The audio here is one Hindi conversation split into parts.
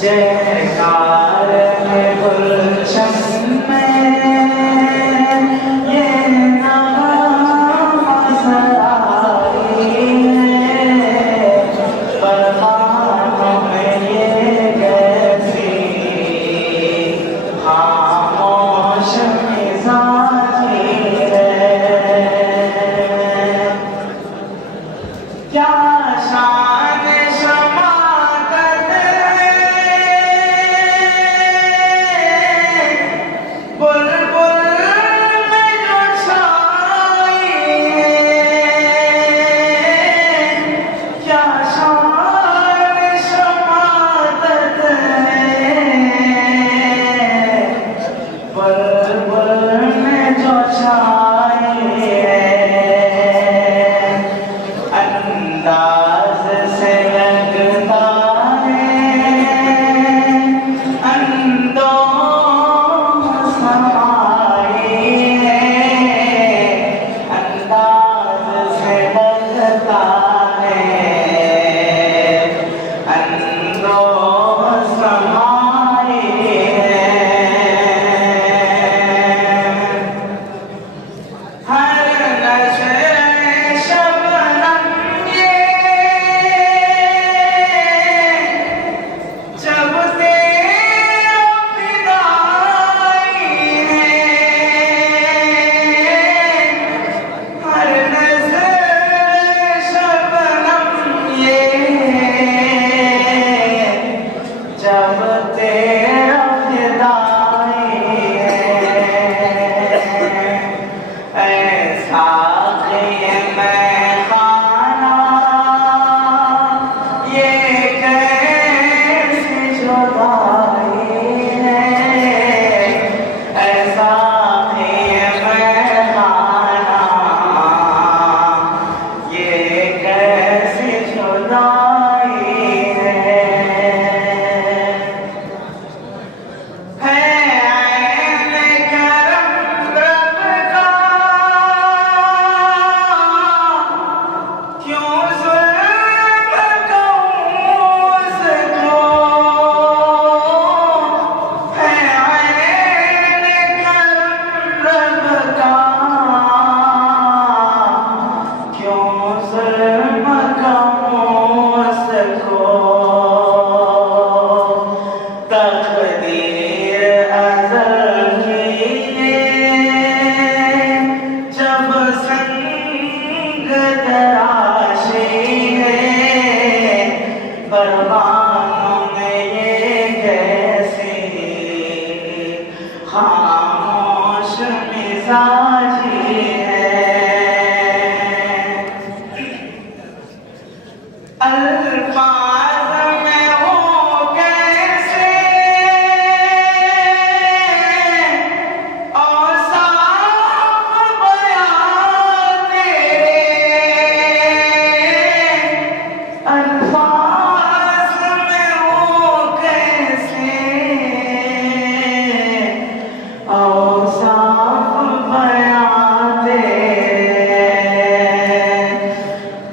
जयकार गुलशन में ये नाम सराई है, बरखानों में ये कैसी खामोश मिजाजी है। क्या शान शमाकत बुलबुल में जो छाई है, क्या शान शमाकत बुलबुल में जो छाई है। अंदाज से लगता है अंदों समाई है, अंदाज से लगता है अंदों समाई है। हर नशे शबनम जब से फिदाई है, हर नजर शबनम जब तेरा फिदाई है। ऐसा कि मैं खाना ये कैसी जुदाई है, ऐसा कि मैं खाना ये कैसी जुदाई है। ऐन करम रब का क्यों ज़ुल्म कहूँ उसको, है ऐन करम रब का क्यों ज़ुल्म कहूँ उसको। तकदीर अज़ल की जब संग तराशी है, परवानों में ये कैसी खामोश मिजाजी है। अल्फाज में हो कैसे औसाफ बयां तेरे, अल्फाज में हो कैसे औसाफ बयां तेरे।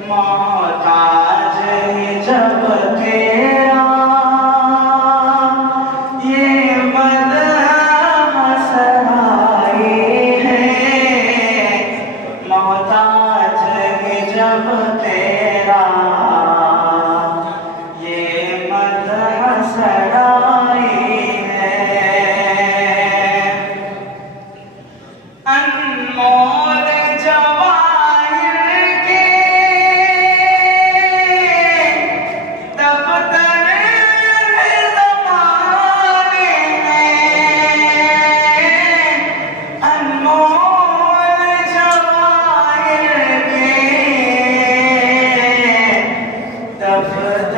मोहताज ही जब तेरा ये मदह सराई है, मोहताज ही जब तेरा ये मदह सराई है। अनमोल जवाहिर के दफ्तर ज़माने में, अनमोल जवाहिर के दफ्तर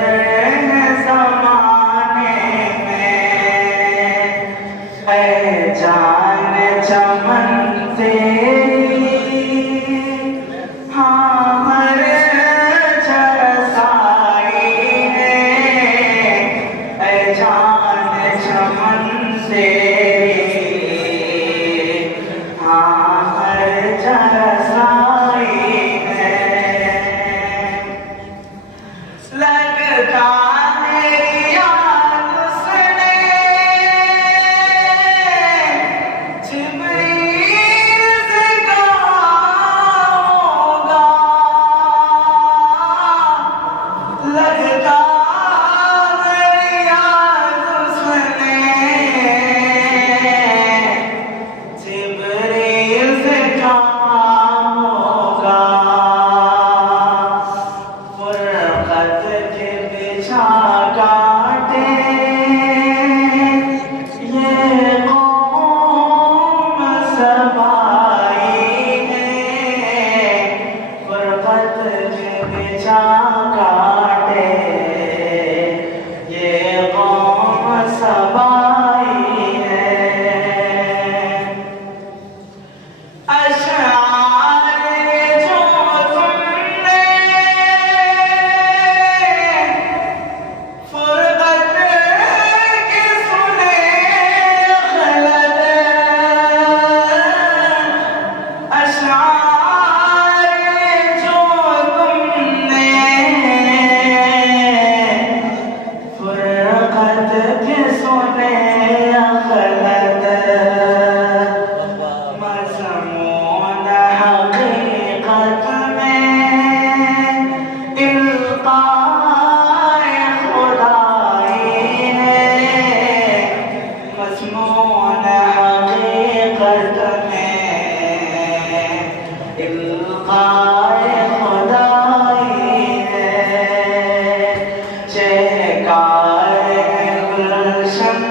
ज़माने में, है जान चमन तेरी हाँ हर झरसाई है, है जान चमन तेरी हाँ हर झरसाई है। लगता है याद ये कौम सबाई है, फुरकत के बिछा काटे, ये कौम सबाई है। अशआर जो तुमने फुरकत के सुने, खलद अशआर जो तुमने फुरकत के सुने, खलद मज़मून हक़ीक़त में इल्क़ाए खुदाई है, मज़मून हक़ीक़त में इल्क़ाए खुदाई है। चहकाए गुलशन